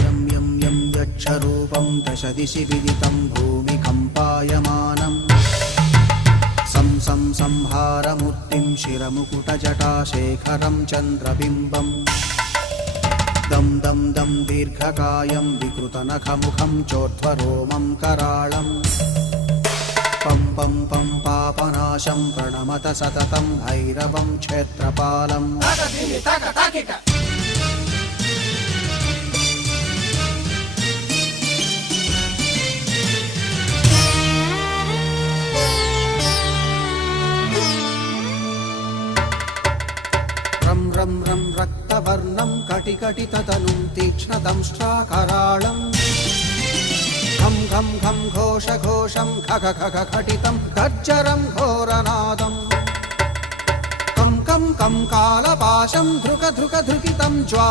यं यं यं यक्षरूपं दशदिशि विदितं भूमिकम्पायमानं सं संहारमूर्तिं शिरमुकुटजटाशेखरं चन्द्रबिम्बं दं दं दं दीर्घकायं विकृतनखमुखं चोर्ध्वरोमं कराळं पं पं पं पापनाशं प्रणमत सततं भैरवं क्षेत्रपालं रं रं रं रक्तवर्णं कटिकटिततनुं तीक्ष्णदंष्ट्राकराळं घं घं घं घोषघोषं खग खग खटितं गर्जरं घोरनादं कं कं कं कालपाशं धृक धृक धृकितं ज्वा